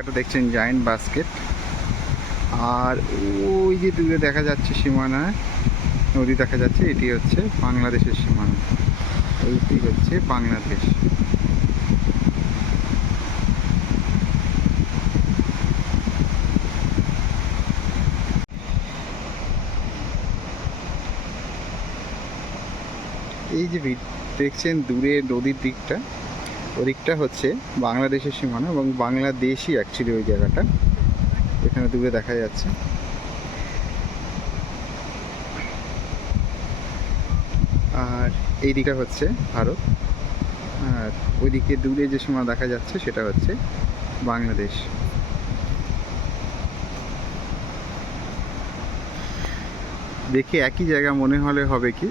এটা দেখছেন giant basket. আর ওই যে দূরে দেখা যাচ্ছে সীমানায় নদী দেখা যাচ্ছে, এটি হচ্ছে বাংলাদেশের সীমানা। এইটি হচ্ছে বাংলাদেশ। এই যে দেখছেন দূরে নদীর দিকটা, ওদিকটা হচ্ছে বাংলাদেশের সীমানা এবং বাংলাদেশই অ্যাকচুয়ালি ওই জায়গাটা এখানে দূরে দেখা যাচ্ছে। আর এই দিকে হচ্ছে ভারত, আর ওইদিকে দূরে যে সীমানা দেখা যাচ্ছে সেটা হচ্ছে বাংলাদেশ। দেখে একই জায়গা মনে হলে হবে কি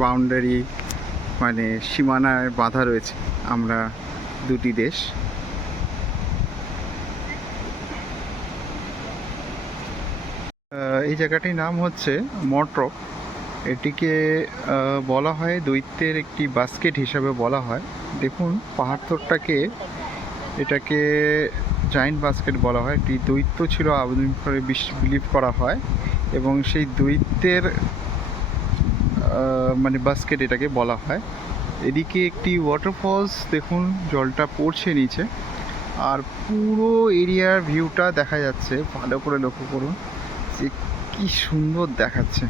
বাউন্ডারি মানে সীমানায় বাঁধা রয়েছে আমরা দুটি দেশ। এই জায়গাটির নাম হচ্ছে মটরক। এটিকে বলা হয় দৈত্যের একটি বাস্কেট হিসাবে বলা হয়। দেখুন পাহাড়টাকে, এটাকে জায়েন্ট বাস্কেট বলা হয়। একটি দৈত্য ছিল আবেদন করে বিলিভ করা হয়, এবং সেই দৈত্যের মানে বাস্কেট এটাকে বলা হয়। এদিকে একটি ওয়াটারফলস, দেখুন জলটা পড়ছে নিচে, আর পুরো এরিয়ার ভিউটা দেখা যাচ্ছে। ভালো করে লক্ষ্য করুন যে কি সুন্দর দেখাচ্ছে।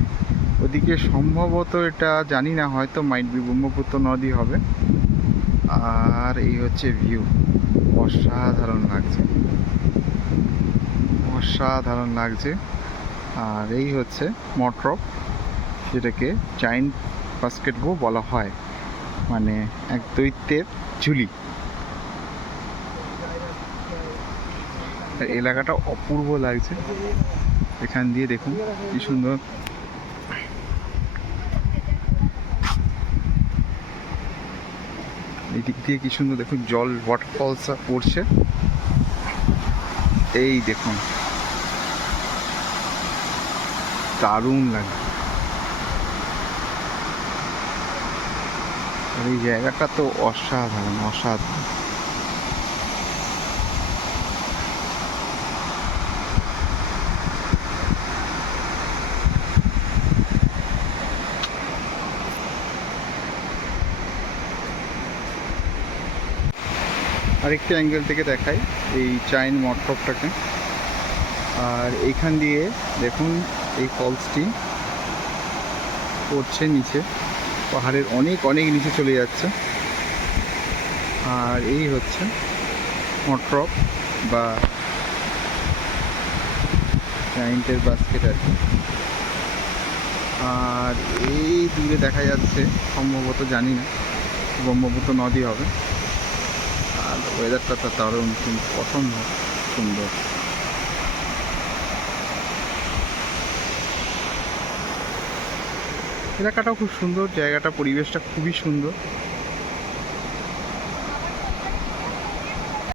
ওদিকে সম্ভবত এটা জানি না, হয়তো মাইট বি ব্রহ্মপুত্র নদী হবে। আর এই হচ্ছে ভিউ, অসাধারণ লাগছে, অসাধারণ লাগছে। আর এই হচ্ছে মটরক, যেটাকে জায়েন্ট বাস্কেটবল বলা হয়, মানে এক দৈত্যের ঝুলি। এলাকাটা অপূর্ব লাগছে। এখান দিয়ে দেখুন কি সুন্দর, এই দিক দিয়ে কি সুন্দর দেখুন জল, ওয়াটারফলস পড়ছে। এই দেখুন দারুণ লাগে। এই জায়গাটা তো অসাধারণ, অসাধারণ। আরেকটি অ্যাঙ্গেল থেকে দেখাই এই জায়েন্ট মটরকটাকে। আর এইখান দিয়ে দেখুন এই ফলসটি পড়ছে নিচে, পাহাড়ের অনেক অনেক নিচে চলে যাচ্ছে। আর এই হচ্ছে মটরক বা জায়েন্টের বাস্কেট আর কি। আর এই দূরে দেখা যাচ্ছে, সম্ভবত জানি না, ব্রহ্মপুত্র নদী হবে। আর ওয়েদারটা তো দারুণ, কিন্তু অসম্ভব সুন্দর। এলাকাটাও খুব সুন্দর, জায়গাটা পরিবেশটা খুবই সুন্দর।